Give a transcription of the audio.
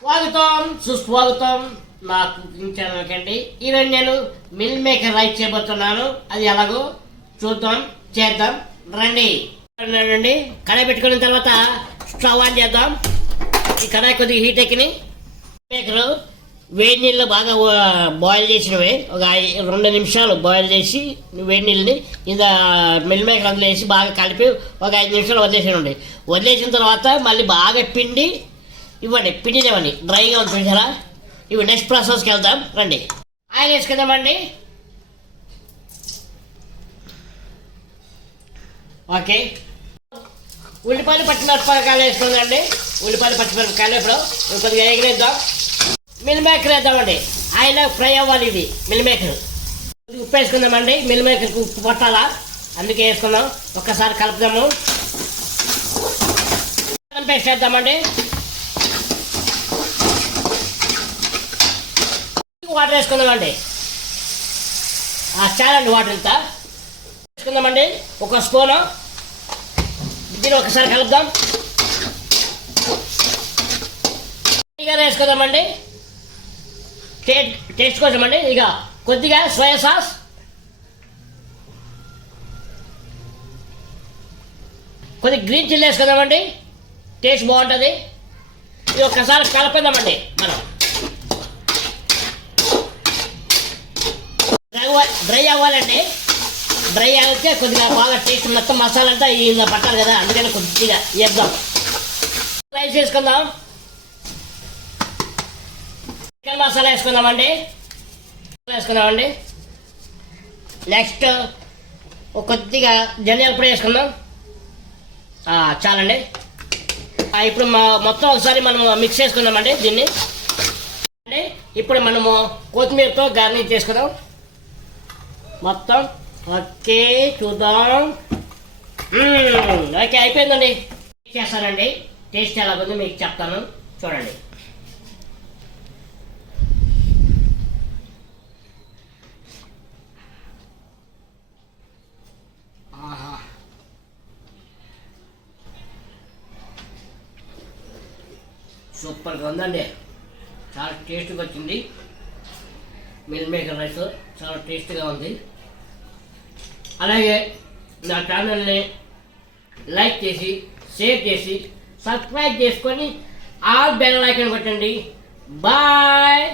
స్వాగతం సుస్వాగతం నా కుకింగ్ ఛానల్కి అండి. ఈరోజు నేను మిల్ మేకర్ రైస్ చేయబోతున్నాను. అది ఎలాగో చూద్దాం, చేద్దాం రండి. అండి కడాయి పెట్టుకున్న తర్వాత స్టవ్ ఆన్ చేద్దాం. ఈ కడాయి కొద్దిగా హీట్ ఎక్కిని మేకరు వేడి నీళ్ళు బాగా బాయిల్ చేసినవి ఒక 2 నిమిషాలు బాయిల్ చేసి వేడి నీళ్ళని ఇంత మిల్ మేకర్ అందులో వేసి బాగా కలిపి ఒక 5 నిమిషాలు వదిలేసానండి. వదిలేసిన తర్వాత మళ్ళీ బాగా పిండి ఇవ్వండి, పిండిదేవండి డ్రైగా ఉంది చూసారా. ఇవి నెక్స్ట్ ప్రాసెస్కి వెళ్దాం రండి. ఆయిల్ వేసుకుందామండి. ఓకే, ఉల్లిపాయలు పచ్చిమిరపకాయలు వేసుకుందామండి. ఉల్లిపాయలు పచ్చిమిరపకాయలు ఇప్పుడు కొద్దిగా ఎగిరేద్దాం. మిల్ మేకర్ వేద్దామండి. ఆయిల్ ఫ్రై అవ్వాలి. ఇది మిల్ మేకర్. ఉప్పు వేసుకుందామండి. మిల్ మేకర్కి ఉప్పు పట్టాలా, అందుకే వేసుకుందాం. ఒక్కసారి కలుపుదాము. పేస్ట్ వేద్దామండి. వాటర్ వేసుకుందామండి. చాలండి వాటర్ ఇంత వేసుకుందామండి. ఒక స్పూను దీన్ని ఒకసారి కలుపుదాం. వేసుకుందామండి టేస్ట్ కోసం అండి. ఇక కొద్దిగా సోయా సాస్, కొద్దిగా గ్రీన్ చిల్లీ వేసుకుందామండి. టేస్ట్ బాగుంటుంది. ఇది ఒక్కసారి కలుపుకుందామండి. మనం డ్రై అవ్వాలండి. డ్రై అయితే కొద్దిగా బాగా టేస్ట్ మొత్తం మసాలా అంతా ఇలా పట్టాలి కదా, అందుకని కొద్దిగా వేద్దాం. రైస్ వేసుకుందాం. చికెన్ మసాలా వేసుకుందామండి. నెక్స్ట్ కొద్దిగా ధనియాల పొడి వేసుకుందాం. చాలండి. ఇప్పుడు మొత్తం ఒకసారి మనం మిక్స్ చేసుకుందామండి దీన్ని. ఇప్పుడు మనము కొత్తిమీరతో గార్నిష్ చేసుకుందాం మొత్తం. ఓకే, చూద్దాం. ఓకే, అయిపోయిందండి. చేస్తానండి. టేస్ట్ ఎలా ఉందో మీకు చెప్తాను, చూడండి. సూపర్గా ఉందండి. చాలా టేస్ట్గా వచ్చింది. మిల్ మేకర్ రైస్ చాలా టేస్ట్గా ఉంది. అలాగే నా ఛానల్ని లైక్ చేసి, షేర్ చేసి, సబ్స్క్రైబ్ చేసుకొని ఆల్ బెల్ ఐకాన్ కొట్టండి. బాయ్.